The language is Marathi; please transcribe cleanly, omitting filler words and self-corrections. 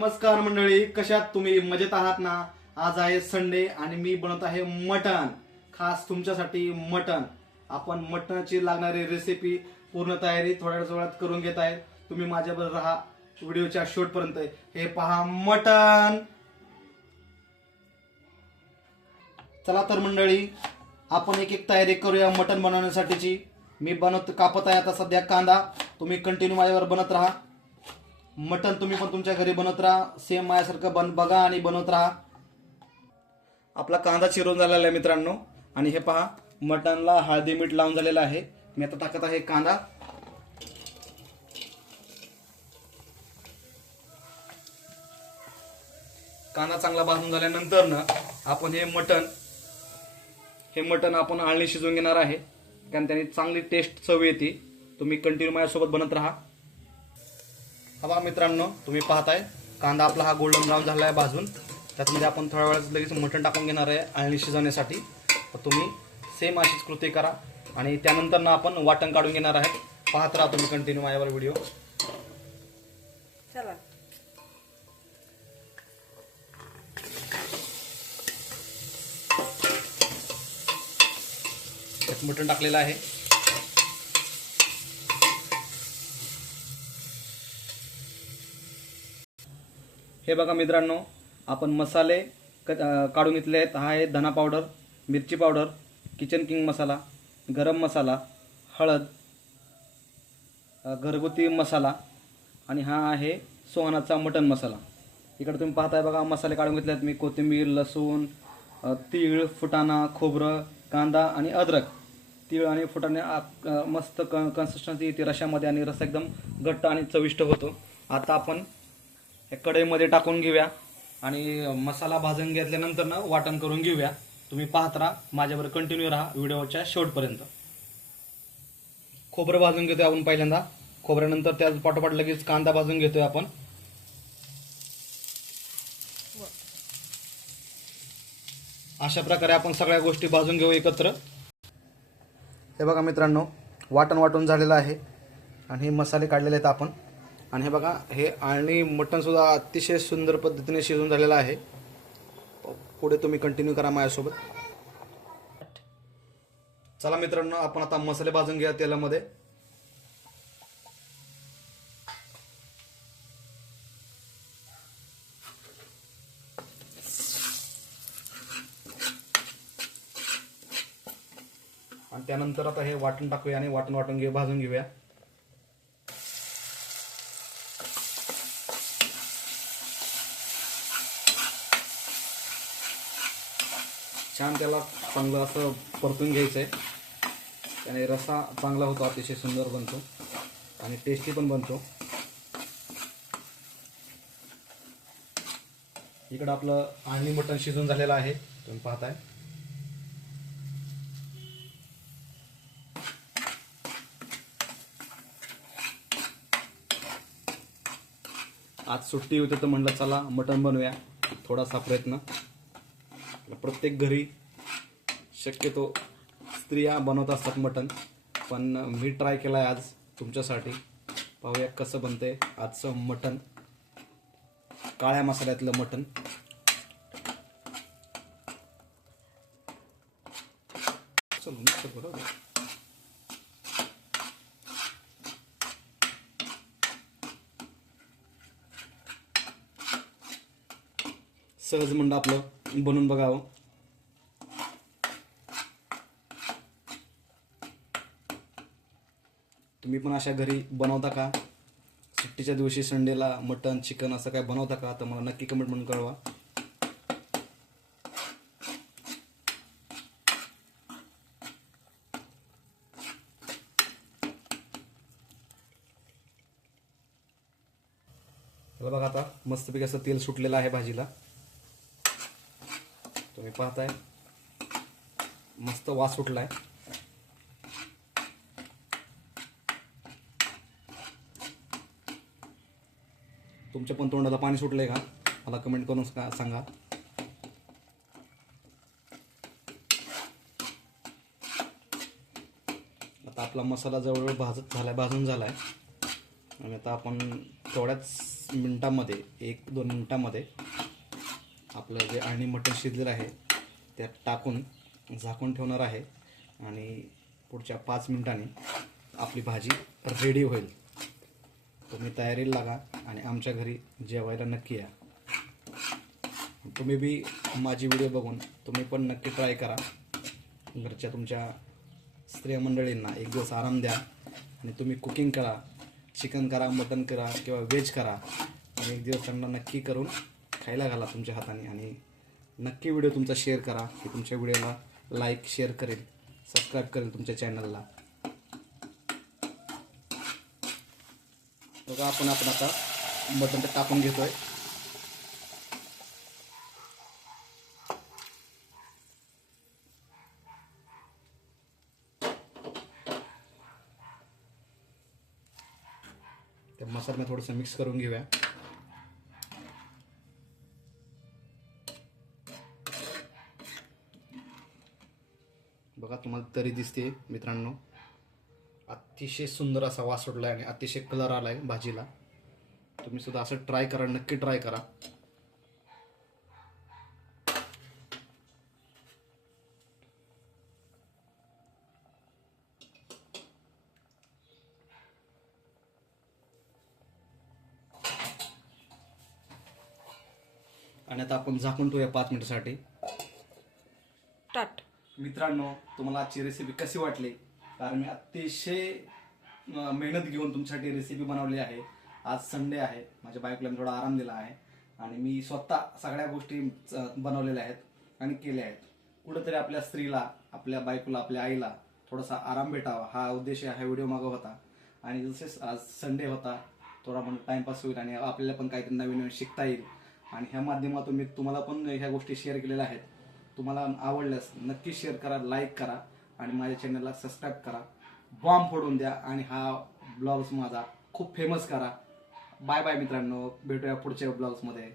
नमस्कार मंडळी, कशात तुम्ही मजेत आहात ना? आज आहे संडे आणि मी बनवत आहे मटण, खास तुमच्यासाठी मटण. आपण मटणाची लागणारी रेसिपी पूर्ण तयारी थोड्या वेळात करून घेत आहे. तुम्ही माझ्याबरोबर राहा व्हिडिओच्या शेवटपर्यंत. हे पहा मटण. चला तर मंडळी, आपण एक एक तयारी करूया मटण बनवण्यासाठीची. मी कापत आहे आता सध्या कांदा. तुम्ही कंटिन्यू माझ्यावर बनत राहा. मटण तुम्ही पण तुमच्या घरी बनवत राहा, सेम माझ्यासारखं बघा आणि बनवत राहा. आपला कांदा चिरून झालेला आहे मित्रांनो. आणि हे पहा, मटणला हळदी मीठ लावून झालेलं आहे. मी आता टाकत आहे कांदा. कांदा चांगला भाजून झाल्यानंतर ना आपण हे मटण आपण आळणी शिजवून घेणार आहे, कारण त्याने चांगली टेस्ट चव येते. तुम्ही कंटिन्यू माझ्यासोबत बनत राहा. हा मित्रांनो, तुम्ही पाहताय कांदा आपला हा गोल्डन ब्राऊन झाला आहे भाजून. त्यातमध्ये आपण थोड्या वेळात लगेच मटण टाकून घेणार आहे आळणी शिजवण्यासाठी. तर तुम्ही सेम अशीच कृती करा आणि त्यानंतर ना आपण वाटण काढून घेणार आहे. पाहत राहा तुम्ही कंटिन्यू माझ्यावर व्हिडिओ. चला मटण टाकलेलं आहे. हे बघा मित्रांनो, आपण मसाले काढून घेतले आहेत. हा आहे धना पावडर, मिरची पावडर, किचन किंग मसाला, गरम मसाला, हळद, घरगुती मसाला आणि हा आहे सोहानाचा मटण मसाला. इकडे तुम्ही पाहताय बघा, मसाले काढून घेतले आहेत मी. कोथिंबीर, लसूण, तीळ, फुटाणा, खोबरं, कांदा आणि अद्रक. तीळ आणि फुटाणे मस्त कन्सिस्टन्सी येते रशामध्ये आणि रस एकदम घट्ट आणि चविष्ट होतो. आता आपण कढईमध्ये टाकून घेऊया आणि मसाला भाजून घेतल्यानंतर ना वाटण करून घेऊया. तुम्ही पाहत राहा, माझ्याबरोबर कंटिन्यू राहा व्हिडिओच्या शेवटपर्यंत. खोबरं भाजून घेतोय आपण पहिल्यांदा. खोबऱ्यानंतर त्या पाठोपाठ लगेच कांदा भाजून घेतोय आपण. अशा प्रकारे आपण सगळ्या गोष्टी भाजून घेऊ एकत्र. हे बघा मित्रांनो, वाटण झालेलं आहे आणि हे मसाले काढलेले आहेत आपण. आणि हे बघा, हे आळणी मटण सुद्धा अतिशय सुंदर पद्धतीने शिजून झालेलं आहे. पुढे तुम्ही कंटिन्यू करा माझ्यासोबत. चला मित्रांनो, आपण आता मसाले भाजून घ्या तेलामध्ये. आणि त्यानंतर आता हे वाटण टाकूया आणि वाटून भाजून घेऊया. छान त्याला चांगलं असं परतून घ्यायचं आहे. त्याने रस्सा चांगला होतो, अतिशय सुंदर बनतो आणि टेस्टी पण बनतो. इकडं आपलं आळणी मटण शिजून झालेलं आहे, तुम्ही पाहताय. आज सुट्टी होती तर म्हणलं चला मटण बनवूया. थोडासा प्रयत्न. प्रत्येक घरी शक्यतो स्त्रिया बनवत असतात मटण, पण मी ट्राय केलं आहे आज तुमच्यासाठी. पाहूया कसं बनतंय आजचं मटण, काळ्या मसाल्यातलं मटण. बरोबर. सहज म्हणलं आपलं बनवून बघावं. तुम्ही पण अशा घरी बनवता का? सुट्टीच्या दिवशी संडेला मटन, चिकन असं काय बनवता का? तर मला नक्की कमेंट म्हणून कळवा. चला बघा, आता मस्तपैकी असं तेल सुटलेलं आहे भाजीला. तुम्ही पाहताय मस्त वास सुटलाय. तुमच्या पण तोंडाला पाणी सुटलंय का? मला कमेंट करून सांगा. आता आपला मसाला जवळजवळ भाजून झालाय. आणि आता आपण थोड्याच मिनटामध्ये 1-2 मिनटामध्ये आपलं जे अळणी मटण शिजलेलं आहे त्यात टाकून झाकून ठेवणार आहे आणि पुढच्या 5 मिनिटांनी आपली भाजी रेडी होईल. तुम्ही तयारीला लागा आणि आमच्या घरी जेवायला नक्की या. तुम्ही बी माझी व्हिडिओ बघून तुम्ही पण नक्की ट्राय करा. घरच्या तुमच्या स्त्रिया मंडळींना एक दिवस आराम द्या आणि तुम्ही कुकिंग करा. चिकन करा, मटन करा किंवा व्हेज करा आणि एक दिवस त्यांना नक्की करून खायला घाला तुमच्या हाताने. आणि नक्की व्हिडिओ तुमचा शेअर करा की तुमच्या व्हिडिओला लाईक शेअर करेल, सबस्क्राईब करेल तुमच्या चॅनलला. बघा आपण आता मटण टाकून घेतोय. त्या मसाल्याला थोडंसं मिक्स करून घेऊया. बघा तुम्हाला तरी दिसते मित्रांनो, अतिशय सुंदर असा वास सुटला आहे आणि अतिशय कलर आला आहे भाजीला. तुम्ही सुद्धा असं ट्राय करा, नक्की ट्राय करा. आणि आता आपण झाकून ठेवूया 5 मिनिटासाठी. मित्रांनो तुम्हाला आजची रेसिपी कशी वाटली, कारण मी अतिशय मेहनत घेऊन तुमच्यासाठी रेसिपी बनवली आहे. आज संडे आहे, माझ्या बायकोला मी थोडा आराम दिला आहे आणि मी स्वतः सगळ्या गोष्टी बनवलेल्या आहेत आणि केल्या आहेत. कुठंतरी आपल्या स्त्रीला, आपल्या बायकोला, आपल्या आईला थोडासा आराम भेटावा हा उद्देश हा व्हिडिओ मागं होता. आणि जसेच आज संडे होता, थोडा म्हणून टाइमपास होईल आणि आपल्याला पण काहीतरी नवीन नवीन शिकता येईल. आणि ह्या माध्यमातून मी तुम्हाला पण ह्या गोष्टी शेअर केलेल्या आहेत. तुम्हाला आवडल्यास नक्की शेअर करा, लाईक करा आणि माझ्या चॅनलला सबस्क्राईब करा. बॉम्ब फोडून द्या आणि हा ब्लॉग्स माझा खूप फेमस करा. बाय बाय मित्रांनो, भेटूया पुढच्या ब्लॉग्समध्ये.